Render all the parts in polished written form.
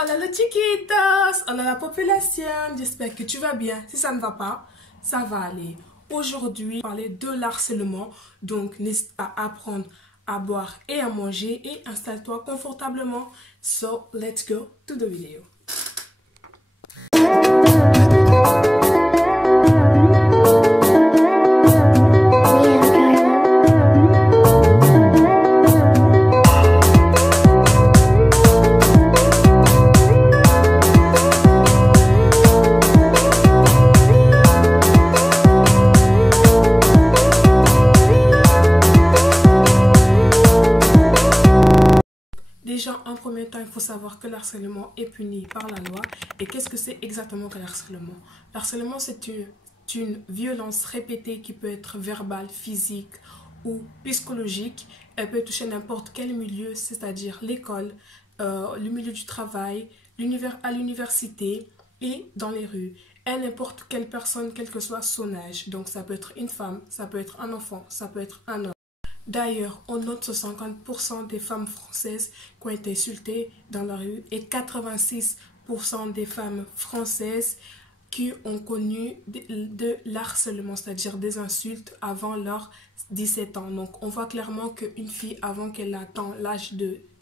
Hola los chiquitos, hola la population, j'espère que tu vas bien. Si ça ne va pas, ça va aller. Aujourd'hui, on va parler de l'harcèlement, donc n'hésite pas à apprendre à boire et à manger et installe-toi confortablement. So, let's go to the video. Déjà, en premier temps, il faut savoir que l'harcèlement est puni par la loi. Et qu'est-ce que c'est exactement que l'harcèlement? L'harcèlement, c'est une violence répétée qui peut être verbale, physique ou psychologique. Elle peut toucher n'importe quel milieu, c'est-à-dire l'école, le milieu du travail, à l'université et dans les rues. Et n'importe quelle personne, quel que soit son âge. Donc, ça peut être une femme, ça peut être un enfant, ça peut être un homme. D'ailleurs, on note 50% des femmes françaises qui ont été insultées dans la rue et 86% des femmes françaises qui ont connu de l'harcèlement, c'est-à-dire des insultes avant leurs 17 ans. Donc, on voit clairement qu'une fille, avant qu'elle atteigne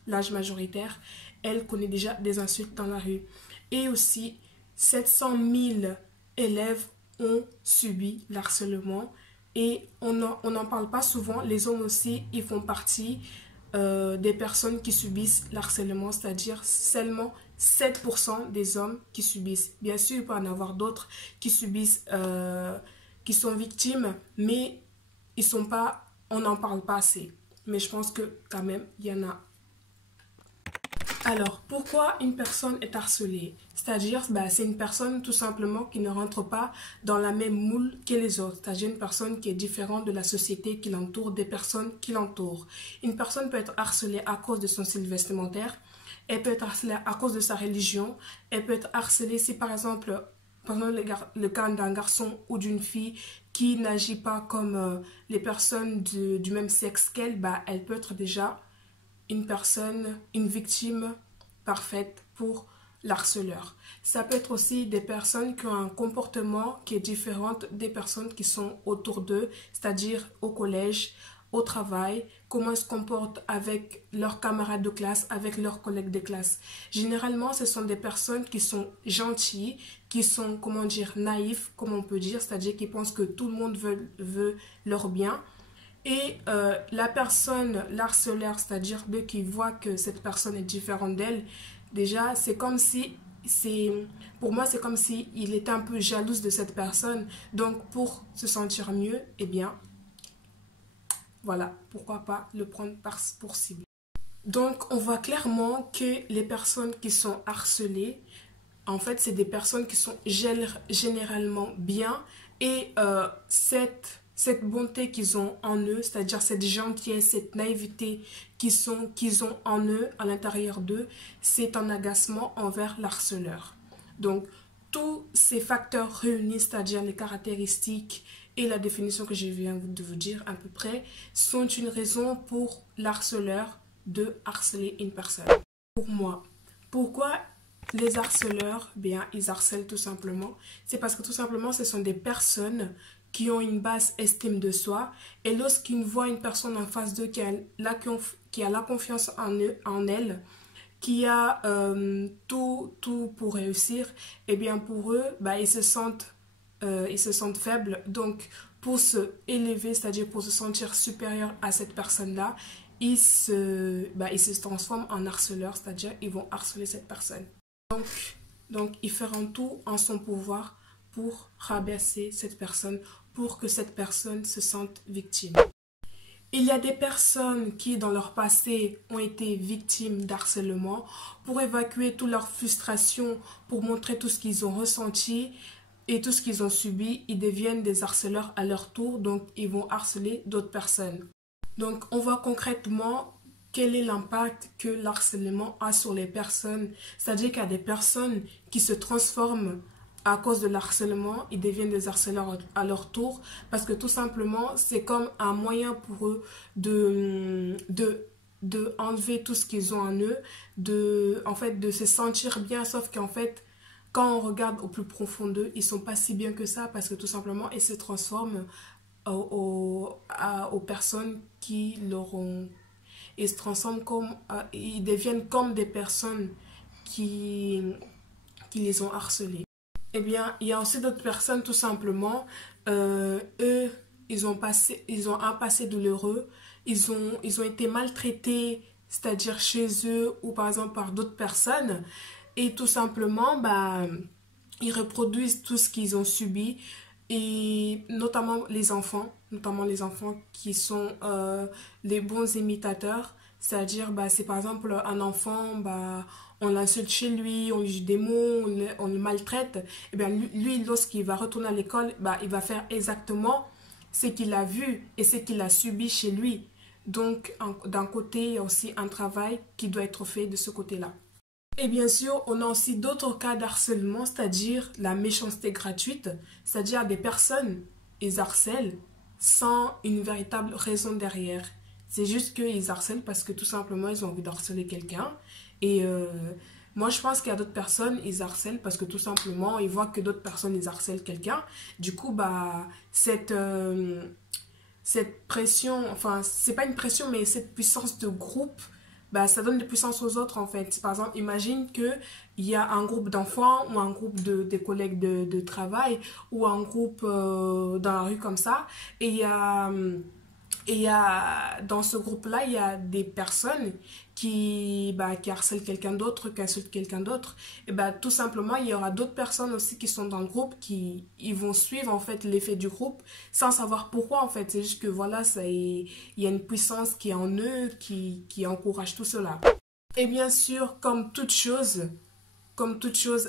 l'âge majoritaire, elle connaît déjà des insultes dans la rue. Et aussi, 700 000 élèves ont subi l'harcèlement. Et on n'en parle pas souvent. Les hommes aussi, ils font partie des personnes qui subissent l'harcèlement, c'est-à-dire seulement 7% des hommes qui subissent. Bien sûr, il peut y en avoir d'autres qui subissent, qui sont victimes, mais ils sont pas, on n'en parle pas assez. Mais je pense que quand même, il y en a. Alors, pourquoi une personne est harcelée? C'est-à-dire, c'est une personne tout simplement qui ne rentre pas dans la même moule que les autres. C'est-à-dire une personne qui est différente de la société qui l'entoure, des personnes qui l'entourent. Une personne peut être harcelée à cause de son style vestimentaire. Elle peut être harcelée à cause de sa religion. Elle peut être harcelée si par exemple, pendant le cas d'un garçon ou d'une fille qui n'agit pas comme les personnes du même sexe qu'elle, elle peut être déjà une victime parfaite pour l'harceleur. Ça peut être aussi des personnes qui ont un comportement qui est différent des personnes qui sont autour d'eux, c'est-à-dire au collège, au travail, comment ils se comportent avec leurs camarades de classe, avec leurs collègues de classe. Généralement, ce sont des personnes qui sont gentilles, qui sont, comment dire, naïfs, comme on peut dire, c'est-à-dire qui pensent que tout le monde veut leur bien. Et la personne, l'harceleur, c'est-à-dire qui voit que cette personne est différente d'elle, déjà, c'est comme si, pour moi, c'est comme si il était un peu jalouse de cette personne. Donc, pour se sentir mieux, eh bien, voilà, pourquoi pas le prendre pour cible. Donc, on voit clairement que les personnes qui sont harcelées, en fait, c'est des personnes qui sont généralement bien et cette bonté qu'ils ont en eux, c'est-à-dire cette gentillesse, cette naïveté qu'ils ont en eux, à l'intérieur d'eux, c'est un agacement envers l'harceleur. Donc, tous ces facteurs réunis, c'est-à-dire les caractéristiques et la définition que je viens de vous dire à peu près, sont une raison pour l'harceleur de harceler une personne. Pour moi, pourquoi les harceleurs, ils harcèlent tout simplement? C'est parce que tout simplement, ce sont des personnes qui ont une basse estime de soi et lorsqu'ils voient une personne en face d'eux qui a la confiance en elle, qui a tout pour réussir, et bien pour eux, ils se sentent faibles. Donc pour se élever, c'est-à-dire pour se sentir supérieur à cette personne-là, ils se transforment en harceleurs, c'est-à-dire ils vont harceler cette personne. Donc ils feront tout en son pouvoir pour rabaisser cette personne, pour que cette personne se sente victime. Il y a des personnes qui, dans leur passé, ont été victimes d'harcèlement. Pour évacuer toute leur frustration, pour montrer tout ce qu'ils ont ressenti et tout ce qu'ils ont subi, ils deviennent des harceleurs à leur tour, donc ils vont harceler d'autres personnes. Donc on voit concrètement quel est l'impact que l'harcèlement a sur les personnes. C'est-à-dire qu'il y a des personnes qui se transforment à cause de l'harcèlement, ils deviennent des harceleurs à leur tour parce que tout simplement, c'est comme un moyen pour eux de de enlever tout ce qu'ils ont en eux, en fait, de se sentir bien, sauf qu'en fait, quand on regarde au plus profond d'eux, ils sont pas si bien que ça parce que tout simplement, ils se transforment aux personnes qui leur ont... Ils se transforment comme... ils deviennent comme des personnes qui, qui les ont harcelés. Eh bien, il y a aussi d'autres personnes, tout simplement, eux, ils ont un passé douloureux, ils ont été maltraités, c'est-à-dire chez eux ou par exemple par d'autres personnes, et tout simplement, bah, ils reproduisent tout ce qu'ils ont subi, et notamment les enfants qui sont les bons imitateurs, c'est-à-dire, bah, c'est par exemple un enfant, bah, on l'insulte chez lui, on lui dit des mots, on le maltraite, et bien lui, lorsqu'il va retourner à l'école, bah, il va faire exactement ce qu'il a vu et ce qu'il a subi chez lui. Donc, d'un côté, il y a aussi un travail qui doit être fait de ce côté-là. Et bien sûr, on a aussi d'autres cas d'harcèlement, c'est-à-dire la méchanceté gratuite, c'est-à-dire des personnes, ils harcèlent sans une véritable raison derrière. C'est juste qu'ils harcèlent parce que tout simplement, ils ont envie d'harceler quelqu'un. Et moi, je pense qu'il y a d'autres personnes, ils harcèlent parce que tout simplement, ils voient que d'autres personnes, ils harcèlent quelqu'un. Du coup, bah, cette pression, enfin, c'est pas une pression, mais cette puissance de groupe, bah, ça donne de puissance aux autres, en fait. Par exemple, imagine qu'il y a un groupe d'enfants ou un groupe des collègues de travail ou un groupe dans la rue comme ça, et dans ce groupe-là, il y a des personnes qui harcèlent quelqu'un d'autre, qui insultent quelqu'un d'autre. Et bah, tout simplement, il y aura d'autres personnes aussi qui sont dans le groupe ils vont suivre en fait l'effet du groupe sans savoir pourquoi en fait. C'est juste que voilà, il y a une puissance qui est en eux qui encourage tout cela. Et bien sûr, comme toute chose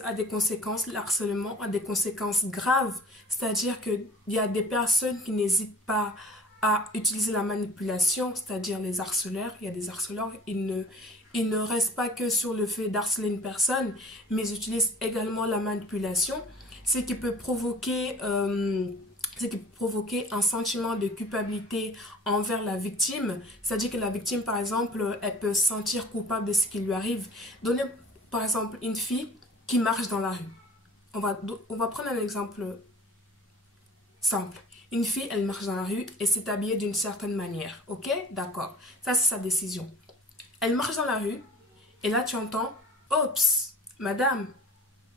a des conséquences, le harcèlement a des conséquences graves. C'est-à-dire qu'il y a des personnes qui n'hésitent pas à utiliser la manipulation, c'est-à-dire les harceleurs. Il y a des harceleurs, ils ne restent pas que sur le fait d'harceler une personne, mais ils utilisent également la manipulation, ce qui peut provoquer un sentiment de culpabilité envers la victime. C'est-à-dire que la victime, par exemple, elle peut se sentir coupable de ce qui lui arrive. Donnez, par exemple, une fille qui marche dans la rue. On va prendre un exemple simple. Une fille, elle marche dans la rue et s'est habillée d'une certaine manière. Ok? D'accord. Ça, c'est sa décision. Elle marche dans la rue et là, tu entends « Oups, madame,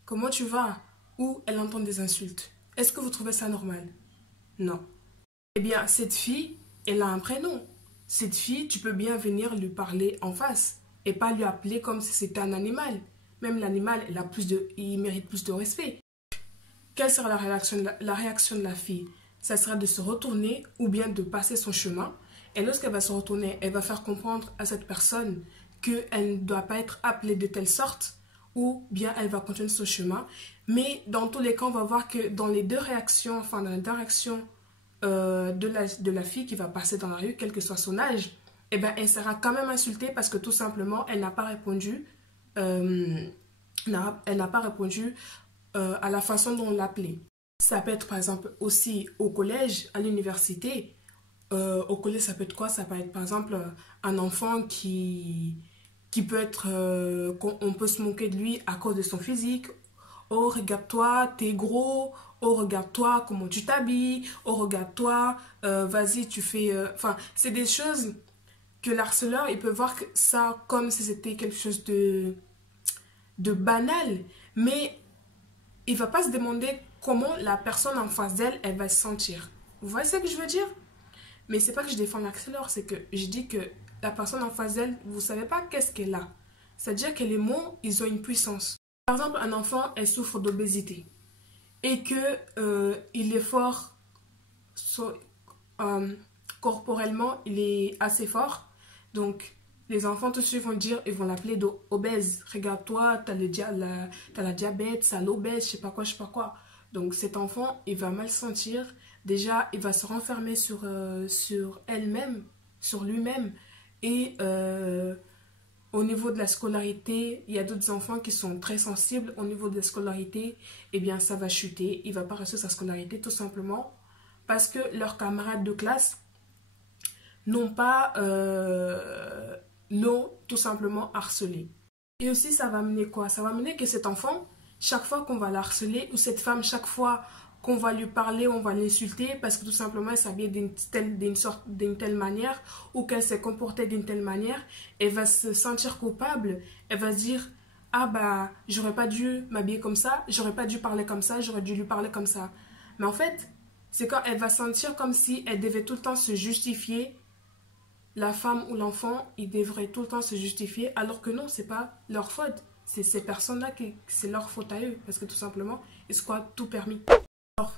comment tu vas ?» Ou elle entend des insultes. Est-ce que vous trouvez ça normal? Non. Eh bien, cette fille, elle a un prénom. Cette fille, tu peux bien venir lui parler en face et pas lui appeler comme si c'était un animal. Même l'animal, il mérite plus de respect. Quelle sera la réaction de la fille? Ça sera de se retourner ou bien de passer son chemin. Et lorsqu'elle va se retourner, elle va faire comprendre à cette personne qu'elle ne doit pas être appelée de telle sorte ou bien elle va continuer son chemin. Mais dans tous les cas, on va voir que dans les deux réactions, enfin dans la direction de la fille qui va passer dans la rue, quel que soit son âge, eh ben, elle sera quand même insultée parce que tout simplement, elle n'a pas répondu, à la façon dont on l'appelait. Ça peut être par exemple aussi au collège, à l'université. Au collège, ça peut être quoi? Ça peut être par exemple un enfant qui peut être... on peut se moquer de lui à cause de son physique. Oh, regarde-toi, t'es gros. Oh, regarde-toi, comment tu t'habilles. Oh, regarde-toi, vas-y, tu fais... Enfin, c'est des choses que l'harceleur, il peut voir que ça comme si c'était quelque chose de banal. Mais il va pas se demander comment la personne en face d'elle, elle va se sentir. Vous voyez ce que je veux dire? Mais c'est pas que je défends l'harceleur, c'est que je dis que la personne en face d'elle, vous savez pas qu'est-ce qu'elle a. C'est-à-dire que les mots, ils ont une puissance. Par exemple, un enfant, elle souffre d'obésité et que il est fort corporellement, il est assez fort. Donc, les enfants tout de suite vont dire, ils vont l'appeler obèse. Regarde-toi, t'as la diabète, ça l'obèse, je sais pas quoi. Donc, cet enfant, il va mal sentir. Déjà, il va se renfermer sur elle-même, sur lui-même. Et au niveau de la scolarité, il y a d'autres enfants qui sont très sensibles. Au niveau de la scolarité, eh bien, ça va chuter. Il va pas réussir sa scolarité tout simplement parce que leurs camarades de classe n'ont pas l'ont tout simplement harcelé. Et aussi, ça va mener quoi? Ça va mener que cet enfant, chaque fois qu'on va l'harceler, ou cette femme, chaque fois qu'on va lui parler, on va l'insulter parce que tout simplement elle s'habille d'une telle manière ou qu'elle s'est comportée d'une telle manière, elle va se sentir coupable, elle va se dire ah bah j'aurais pas dû m'habiller comme ça, j'aurais pas dû parler comme ça, j'aurais dû lui parler comme ça. Mais en fait, c'est quand elle va sentir comme si elle devait tout le temps se justifier, la femme ou l'enfant, ils devraient tout le temps se justifier alors que non, c'est pas leur faute. C'est ces personnes-là qui c'est leur faute à eux parce que tout simplement, ils se croient tout permis. Alors,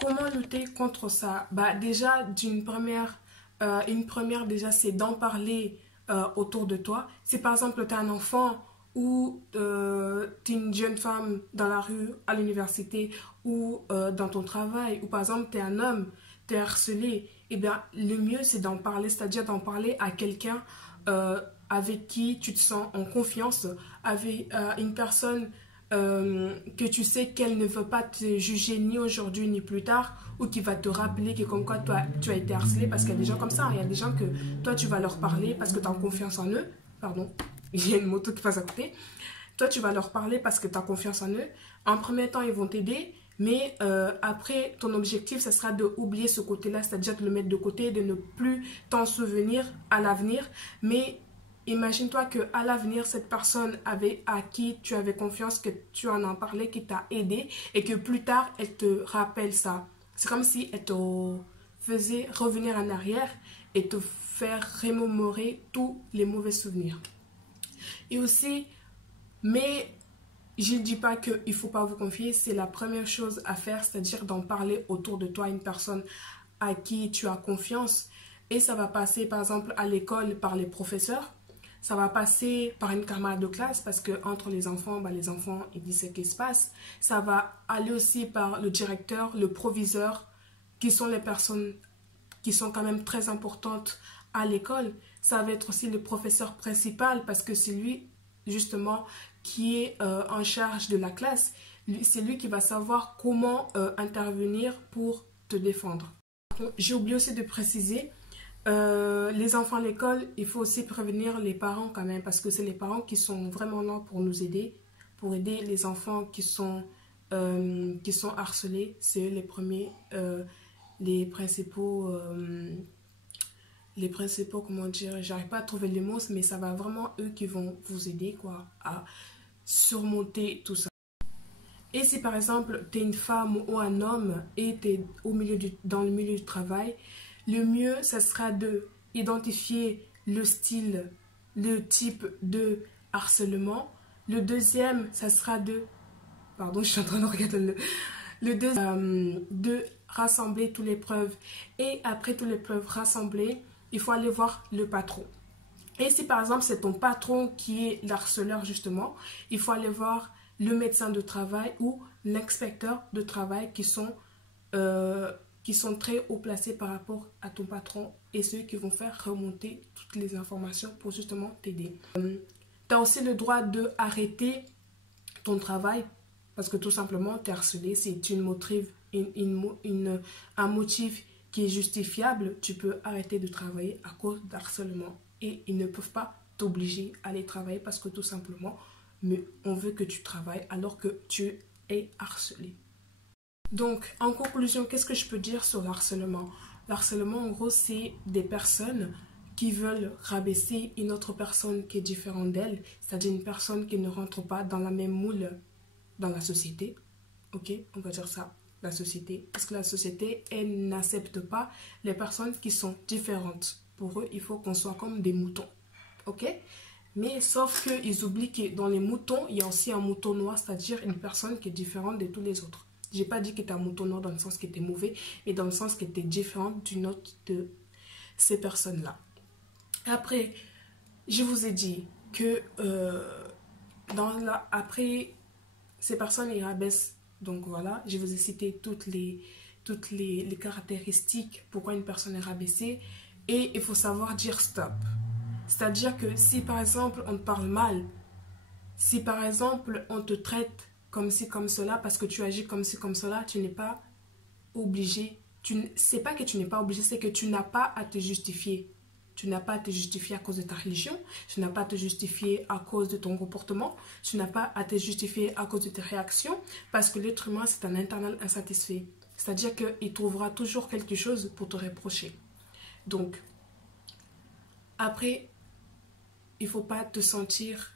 comment lutter contre ça? Bah, déjà, une première déjà, c'est d'en parler autour de toi. Si par exemple, tu as un enfant ou tu es une jeune femme dans la rue, à l'université ou dans ton travail, ou par exemple, tu es un homme, tu es harcelé, eh bien, le mieux, c'est d'en parler, c'est-à-dire d'en parler à quelqu'un avec qui tu te sens en confiance, avec une personne que tu sais qu'elle ne veut pas te juger ni aujourd'hui ni plus tard ou qui va te rappeler que comme quoi toi tu as été harcelé parce qu'il y a des gens comme ça, hein. Il y a des gens que toi tu vas leur parler parce que tu as confiance en eux, pardon, il y a une moto qui passe à côté, toi tu vas leur parler parce que tu as confiance en eux, en premier temps ils vont t'aider mais après ton objectif ce sera de oublier ce côté-là, c'est-à-dire de le mettre de côté, de ne plus t'en souvenir à l'avenir, mais imagine-toi qu'à l'avenir, cette personne à qui tu avais confiance, que tu en as parlé, qui t'a aidé et que plus tard, elle te rappelle ça. C'est comme si elle te faisait revenir en arrière et te faire remémorer tous les mauvais souvenirs. Et aussi, mais je ne dis pas qu'il ne faut pas vous confier, c'est la première chose à faire, c'est-à-dire d'en parler autour de toi à une personne à qui tu as confiance. Et ça va passer par exemple à l'école par les professeurs. Ça va passer par une camarade de classe parce que entre les enfants, ils disent ce qui se passe. Ça va aller aussi par le directeur, le proviseur, qui sont les personnes qui sont quand même très importantes à l'école. Ça va être aussi le professeur principal parce que c'est lui justement qui est en charge de la classe. C'est lui qui va savoir comment intervenir pour te défendre. J'ai oublié aussi de préciser, les enfants à l'école, il faut aussi prévenir les parents quand même, parce que c'est les parents qui sont vraiment là pour nous aider, pour aider les enfants qui sont harcelés. C'est eux les premiers, les principaux, comment dire, j'arrive pas à trouver les mots, mais ça va vraiment eux qui vont vous aider quoi, à surmonter tout ça. Et si par exemple, tu es une femme ou un homme et tu es dans le milieu du travail, le mieux, ça sera de identifier le style, le type de harcèlement. Le deuxième, ça sera de... Pardon, je suis en train de regarder le deuxième, de rassembler toutes les preuves. Et après toutes les preuves rassemblées, il faut aller voir le patron. Et si par exemple, c'est ton patron qui est l'harceleur justement, il faut aller voir le médecin de travail ou l'inspecteur de travail qui sont très haut placés par rapport à ton patron et ceux qui vont faire remonter toutes les informations pour justement t'aider. Tu as aussi le droit d'arrêter ton travail parce que tout simplement tu es harcelé. Si tu motives un motif qui est justifiable, tu peux arrêter de travailler à cause d'harcèlement. Et ils ne peuvent pas t'obliger à aller travailler parce que tout simplement, mais on veut que tu travailles alors que tu es harcelé. Donc, en conclusion, qu'est-ce que je peux dire sur le harcèlement? Le harcèlement, en gros, c'est des personnes qui veulent rabaisser une autre personne qui est différente d'elle, c'est-à-dire une personne qui ne rentre pas dans la même moule dans la société. Ok, on va dire ça, la société. Parce que la société, elle n'accepte pas les personnes qui sont différentes. Pour eux, il faut qu'on soit comme des moutons. Ok? Mais sauf qu'ils oublient que dans les moutons, il y a aussi un mouton noir, c'est-à-dire une personne qui est différente de tous les autres. Je n'ai pas dit que tu es un mouton noir dans le sens que tu es mauvais, mais dans le sens que tu es différente d'une autre de ces personnes-là. Après, je vous ai dit que après, ces personnes, ils rabaissent. Donc voilà, je vous ai cité toutes les caractéristiques pourquoi une personne est rabaissée. Et il faut savoir dire stop. C'est-à-dire que si par exemple on te parle mal, si par exemple on te traite comme ci, comme cela, parce que tu agis comme ci, comme cela, tu n'es pas obligé. C'est pas que tu n'es pas obligé, c'est que tu n'as pas à te justifier. Tu n'as pas à te justifier à cause de ta religion, tu n'as pas à te justifier à cause de ton comportement, tu n'as pas à te justifier à cause de tes réactions, parce que l'être humain, c'est un internal insatisfait. C'est-à-dire qu'il trouvera toujours quelque chose pour te reprocher. Donc, après, il ne faut pas te sentir...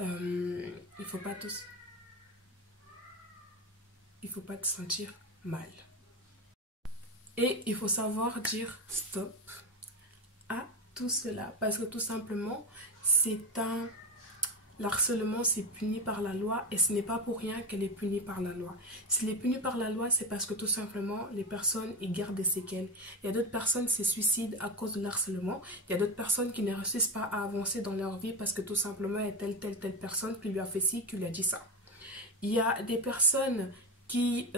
il faut pas te sentir mal. Et il faut savoir dire stop à tout cela. Parce que tout simplement, l'harcèlement, c'est puni par la loi et ce n'est pas pour rien qu'elle est punie par la loi. S'il est puni par la loi, c'est parce que tout simplement, les personnes y gardent des séquelles. Il y a d'autres personnes qui se suicident à cause de l'harcèlement. Il y a d'autres personnes qui ne réussissent pas à avancer dans leur vie parce que tout simplement, il y a telle personne qui lui a fait ci, qui lui a dit ça. Il y a des personnes qui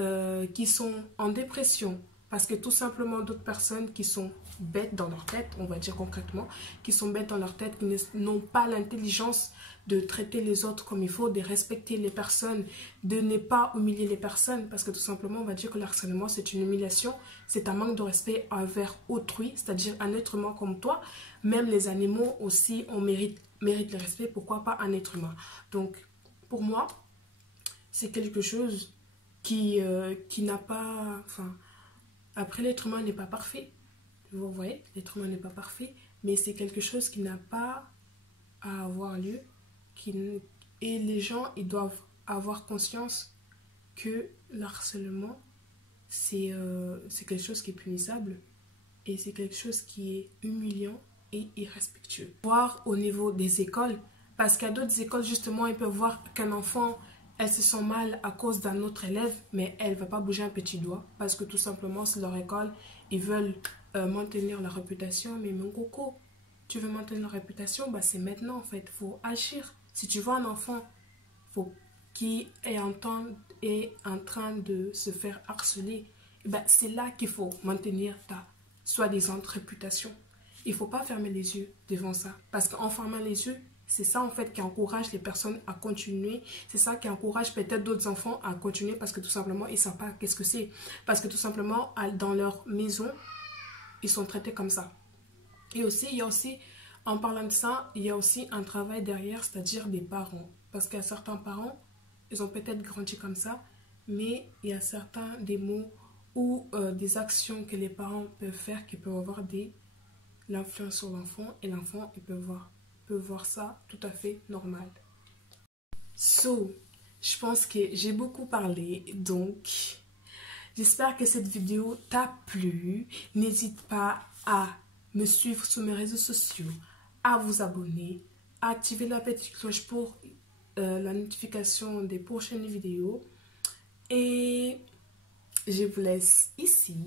sont en dépression parce que tout simplement d'autres personnes qui sont bêtes dans leur tête, on va dire concrètement, qui sont bêtes dans leur tête, qui n'ont pas l'intelligence de traiter les autres comme il faut, de respecter les personnes, de ne pas humilier les personnes, parce que tout simplement on va dire que le harcèlement c'est une humiliation, c'est un manque de respect envers autrui, c'est-à-dire un être humain comme toi. Même les animaux aussi méritent le respect, pourquoi pas un être humain. Donc pour moi, c'est quelque chose qui n'a pas... Enfin, après, l'être humain n'est pas parfait. Vous voyez, l'être humain n'est pas parfait, mais c'est quelque chose qui n'a pas à avoir lieu. Et les gens, ils doivent avoir conscience que le harcèlement, c'est quelque chose qui est punissable et c'est quelque chose qui est humiliant et irrespectueux. Voir au niveau des écoles, parce qu'à d'autres écoles, justement, ils peuvent voir qu'un enfant... Elle se sent mal à cause d'un autre élève, mais elle ne va pas bouger un petit doigt parce que tout simplement, c'est leur école. Ils veulent maintenir leur réputation. Mais mon coco, tu veux maintenir leur réputation, bah, c'est maintenant en fait. Il faut agir. Si tu vois un enfant qui est en train de se faire harceler, bah, c'est là qu'il faut maintenir ta soi-disant réputation. Il ne faut pas fermer les yeux devant ça. Parce qu'en fermant les yeux, c'est ça en fait qui encourage les personnes à continuer. C'est ça qui encourage peut-être d'autres enfants à continuer parce que tout simplement, ils ne savent pas qu'est-ce que c'est. Parce que tout simplement, dans leur maison, ils sont traités comme ça. Et aussi, il y a aussi, en parlant de ça, il y a aussi un travail derrière, c'est-à-dire des parents. Parce qu'il y a certains parents, ils ont peut-être grandi comme ça, mais il y a certains des mots ou des actions que les parents peuvent faire qui peuvent avoir l'influence sur l'enfant et l'enfant, il peut voir ça tout à fait normal. Je pense que j'ai beaucoup parlé, donc j'espère que cette vidéo t'a plu. N'hésite pas à me suivre sur mes réseaux sociaux, à vous abonner, à activer la petite cloche pour la notification des prochaines vidéos. Et je vous laisse ici.